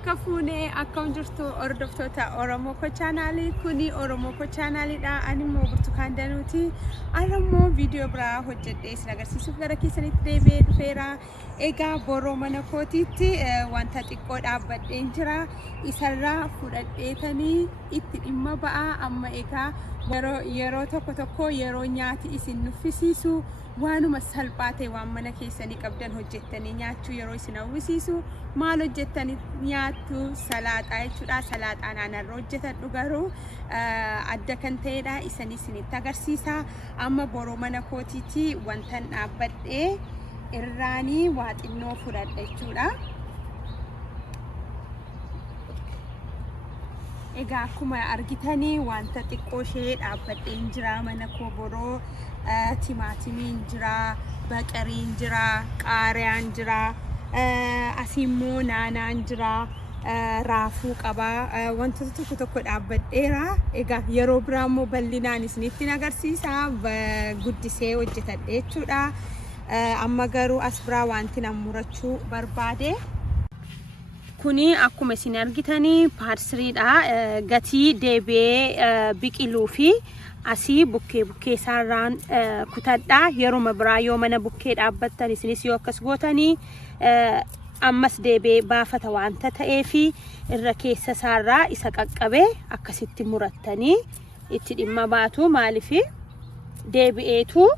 Harka fuunee akkam jirtu hordoftoota Oromoo Ko chaanaalii kuni Oromoo Ko chaanaaliidha. Ani immoo Burtukaan Danuuti. Ammoo viidiyoo biraa hojjedhee isin agarsiisuuf gara keessanitti deebi'ee dhufeera. Egaa boroo mana kootiitti wanta xiqqoo dhaabbadheen jira. Isarraa fudhadheetanii itti dhimma ba'aa. Amma egaa yeroo tokko yeroo nyaati isin nuffisiisu waanuma salphaa ta'e waan mana keessanii qabdan hojjettanii nyaachuu yeroo isin hawwisiisu maal hojjettanii nyaattu salaaxaa jechuudha. Salaaxaan aanarra hojjetadhu garuu adda kan ta'edha. Isinitti agarsiisa. Amma boroo mana kootiitti wantan dhaabbadhee irraanii waa xinnoo fudhadha jechuudha. Egaa akkuma argitanii wanta xiqqoo ishee dhaabbadheen jira mana koo boroo. Timaatimiin jira, baqariin jira, qaariyaan jira, asimmoo naanaan jira, raafuu qaba. Wantoota tokko dhaabbadheera. Egaa yeroo biraa immoo bal'inaan isinitti agarsiisa. Guddisee hojjetadhe jechuudha. Amma garuu as biraa wanti nan murachuu barbaade. Kuni akkuma isin argitanii paarsiriidha. Gatii deebi'ee biqiluu fi asii bukkee isaarraan kutadha. Yeroo biraa yoo mana bukkee dhaabbattan isinis yoo akkas gootanii ammas deebi'ee baafata wanta ta'eef irra keessa isaarraa isa qaqqabee akkasitti murattanii itti dhimma baatu. Maaliif deebi'eetu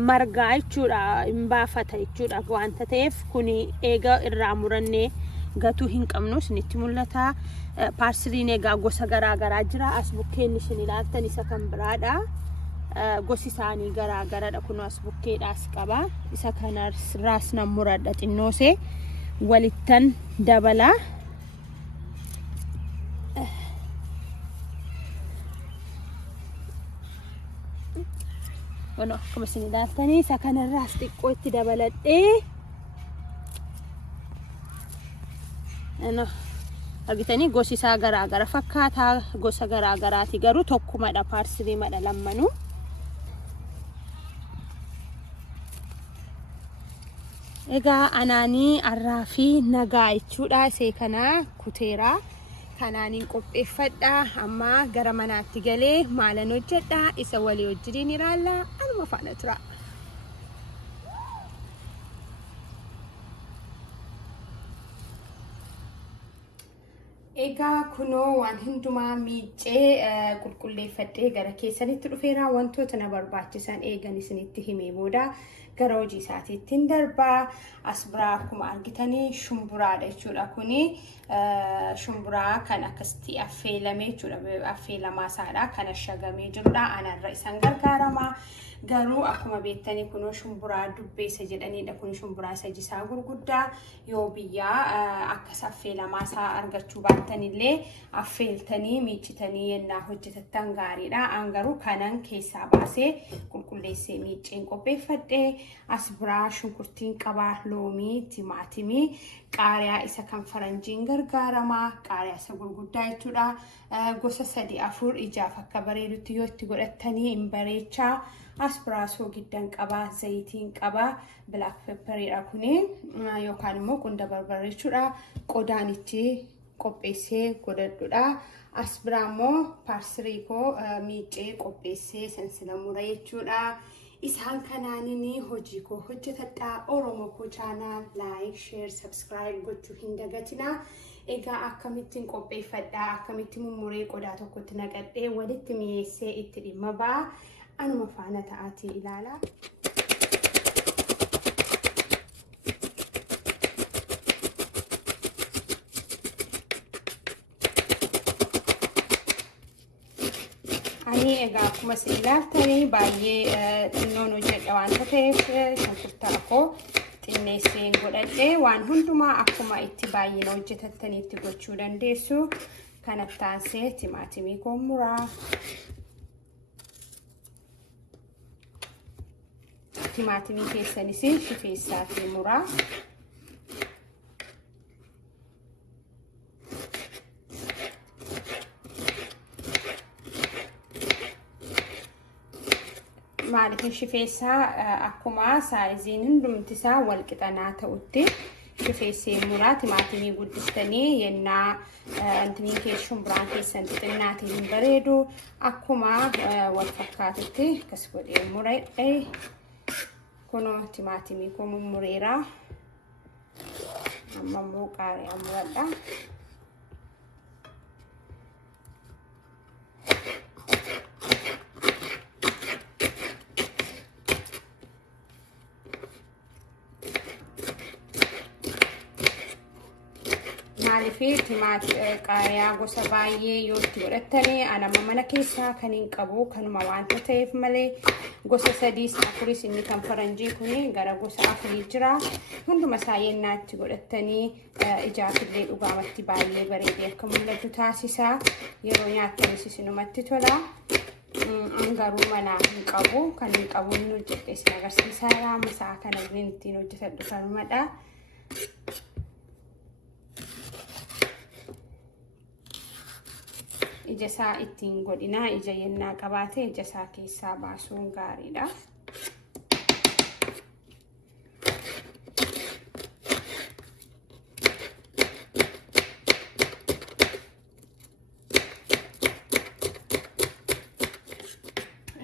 margaa jechuudha, hin baafata jechuudha wanta ta'eef kuni eega irraa murannee gatuu hin qabnu isinitti mul'ata. Paarsiriin egaa gosa garaagaraa jira. As bukkeen isin ilaaltan isa kan biraadha. Gosi isaanii garaagaradha. Kun as bukkeedhaas qaba. Isa kanarraas nan muradha xinnoosee walittan dabala. Akkuma isin ilaaltanii isa kanarraas xiqqoo itti dabaladhee argitanii gosi isaa garaagara fakkaata. Gosa garaagaraati garuu tokkumadha. Paarsiriimadha lammanuu. Egaa anaanii arraa fi nagaa jechuudha. Isee kana kuteera. Kanaaniin qopheeffadha. Amma gara manaatti galee maalan hojjedha isa walii wajjiniin ilaalla. Anuma faana tura. Egaa kunoo waan hundumaa miicee qulqulleeffadhee gara keessanitti dhufeera. Wantoota na barbaachisan eegan isinitti himee booda gara hojii isaatiitti darbaa. As biraa akkuma argitanii shumburaadha jechuudha. Kuni shumburaa kan akkasitti affeelamee jechuudha. Affeelamaa isaadha kan ashagamee jirudha. Anarra isan gargaarama. Garuu akkuma beektanii kunoo shumburaa dubbeessa jedhanidha. Kun shumburaa isa jisaa gurguddaa yoo biyyaa akkas affeelamaa isaa argachuu baattanillee affeeltanii miicitanii yennaa hojjetattan gaariidha. An garuu kanan keessaa baasee qulqulleessee miiceen qopheeffadhee. As biraa shunkurtiin qabaa, loomii, timaatimii, qaariyaa isa kan faranjiin gargaarama. Qaariyaa isa gurguddaa jechuudha. Gosa 3-4 ijaaf akka bareedutti yoo itti godhattanii hin bareechaa. As biraa soogiddan qabaa, zayitiin qabaa, black pepperidha kuni yookaan immoo qunda barbaree jechuudha. Qodaan itti qopheessee godhadhudha. As biraa immoo paarsirii koo miicee qopheessee sansila mura jechuudha. Isaan kanaaniin hojii koo hojjetadha. Oromoo Ko chaanaal like, share, subscribe gochuu hin dagatina. Egaa akkamittiin qopheeffadha, akkamittiin mummuree qodaa tokkotti naqadhee walitti mi'eessee itti dhimma ba'a. Anuma faana ta'aatii ilaala. Ani egaa akkuma isin ilaaltanii baay'ee xinnoon hojjedha wanta ta'eef shunkurtaa koo xinneesseen godhadhee waan hundumaa akkuma itti baay'ina hojjetattaniitti gochuu dandeessu. Kanatti aansee timaatimii koo muraa. Timaatimii keessanis shifeessaa fi muraa. Maaliif shifeessaa akkuma saayiziin hundumti isaa wal qixanaa ta'utti shufeessee muraa timaatimii guddistanii yennaa antiniin shumburaan keessan xixinnaatiin bareedu akkuma wal fakkaatutti akkas godhee muradhe. Kuno timaatimii koo mummureera. Amma immoo qaariyaa muradha. Maalifi qaariyaa gosa baay'ee yoo itti godhattanii anama mana keessaa kan hin qabu kanuma waanta ta'eef malee gosa 3-4 inni kan faranjii kuni gara gosa 4 jira. Hunduma isaa yennaa itti godhattanii ijaafillee dhugaamatti baay'ee bareedee akka mul'atu taasisa. Yeroo nyaattanis isinumatti tola. Garuu manaa hin qabu. Kan hin qabu inni hojjedhe isin agarsiisaa. Masaa kana ittiin hojjetadhu kanumadha. Ija isaa ittiin godhina. Ija yennaa qabaate ija isaa keessaa baasuun gaariidha.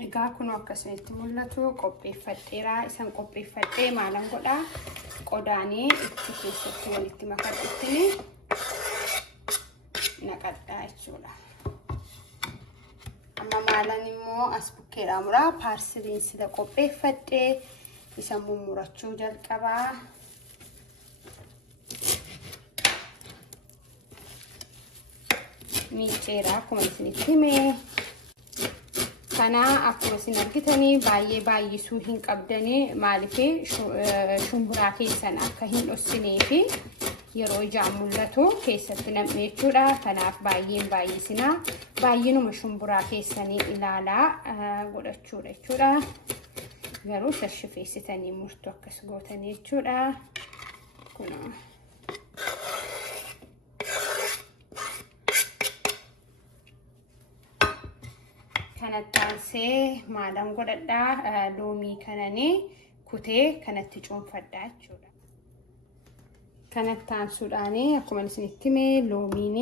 Egaa kun akkasitti mul'atu qopheeffadheera. Isan qopheeffadhee maalan godhaa qodaanii itti keessatti walitti makadhutti naqadhaa jechuudha. Amma maalan immoo as bukkeedhaa muraa paarsiliin sila qopheeffadhee isa mummurachuu jalqabaa. Miiceera akkuma isinitti himee. Kana akkuma isin argitanii baay'ee baay'isuu hin qabdanii maaliif shumburaa keessan akka hin dhossineefi yeroo ijaan mul'atu keessatti nam'ee jechuudha. Kanaaf baay'een baay'isinaa baay'inuma shumburaa keessanii ilaalaa godhachuudha jechuudha. Garuu shashifeessitanii murtu akkas gootanii jechuudha. Kunoo kanatti aansee maalan godhadhaa loomii kananii kutee kanatti cuunfadhaa jechuudha. Kanatti aansuudhaanii akkuma isinitti himee loomiin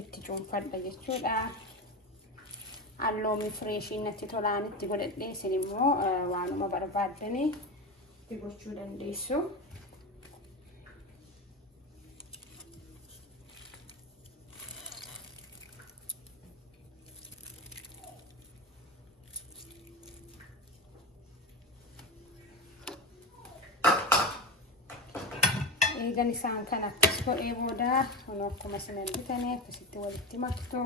itti cuunfadha jechuudha. Loomii fireeshii natti tolaan itti godhadhee isin immoo waanuma barbaaddanii itti gochuu dandeessu. Eegan isaan kan akkas godhee booda kunoo akkuma isin argitanii akkasitti walitti maktu.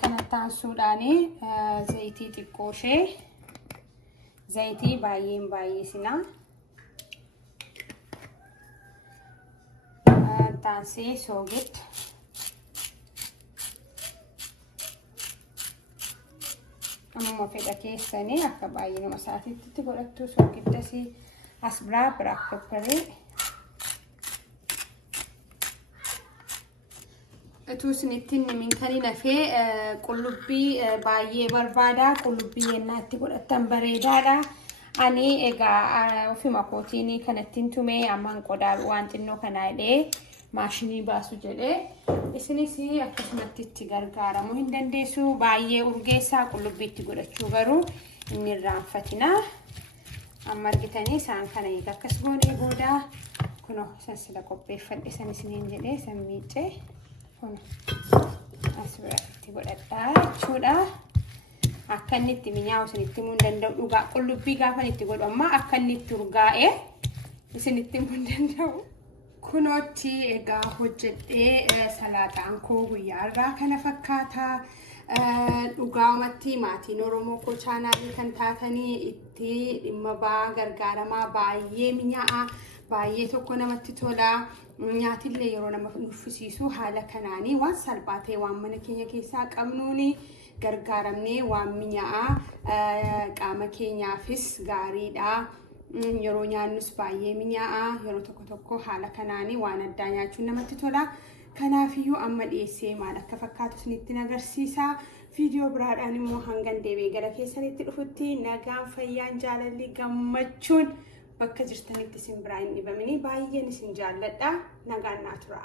Kanatti aansuudhaanii zayitii xiqqoo ishee zayitii baay'een baay'isinaa. Taansee soogit amma fedha keessanii akka baay'inuma isaatiitti godhattu soogidasii. Asbraa black pepper tu isinitti nimin kani lafee qullubbii baay'ee barbaada. Qullubbii yennaatti godhatan bareedaadha. Ani egaa ofima kootiinii kanattiin tumee ammaan qodaa waan xinnoo kana hidhee maashinii baasu jedhee isinis akkasumatti itti gargaaramuu hin dandeessu. Baay'ee urgeessaa qullubbiitti godhachuu garuu inni irraanfatina. Amma argitanii isaan kana eega akkas goonee booda kunoo san sila qopheeffadhe san isiniin jedhee san miicee kunoo as biratti godhadhaa jechuudha. Akka inni itti mi'aawu isinitti himuu hin danda'u. Dhugaa qullubbii gaafa itti godhu amma akka inni itti urgaa'e isinitti himuu hin danda'u. Kunootti egaa hojjedhee salaaxaan koo guyyaa irraa kana fakkaata. Dhugaamatti maatiin Oromoo koo chaanaalii kan taatanii itti dhimma ba'aa gargaaramaa baay'ee mi'aa'a. Baay'ee tokko namatti tola. Nyaatillee yeroo nama nuffisiisu haala kanaanii waan salphaa ta'e waan mana keenya keessaa qabnuuni gargaaramnee waan mi'aa'a qaama keenyaafis gaariidha. Yeroo nyaannus baay'ee mi'aa'a. Yeroo tokko tokko haala kanaanii waan addaa nyaachuun namatti tola. Kanaafiyyuu amma dhiyeessee maal akka fakkaatu isinitti agarsiisa. Viidiyoo biraadhaan immoo hangan deebi'ee gara keessanitti dhufutti nagaan fayyaan jaalalli gammachuun bakka jirtanitti isin biraa hin dhibamini baay'een isin jaalladha nagaan naa tura.